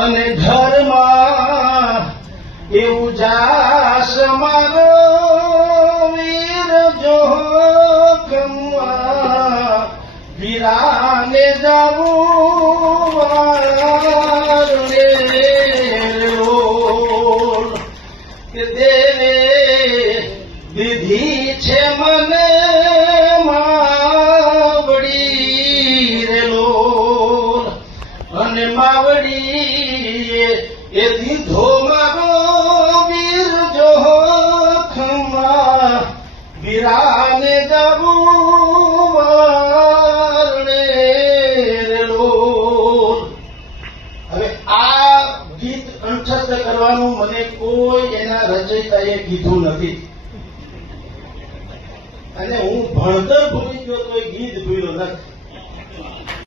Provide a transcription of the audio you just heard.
અને ઘરમાં એવું જાસ મારો વીર જોખમમાં વીરાને જાવું વારણે રોલ કે દેવે દીધી છે મને માવડી રે લોલ અને માવડી એ દીધો મારો વીર જોખમમાં વીરાને જાવું વારણે રે લોલ। હવે આ ગીત કંઠસ્થ કરવાનું મને કોઈ એના રચયિતાએ કીધું નથી અને હું ભણતર ભૂલી ગયો તો એ ગીત ભૂલ્યો નથી।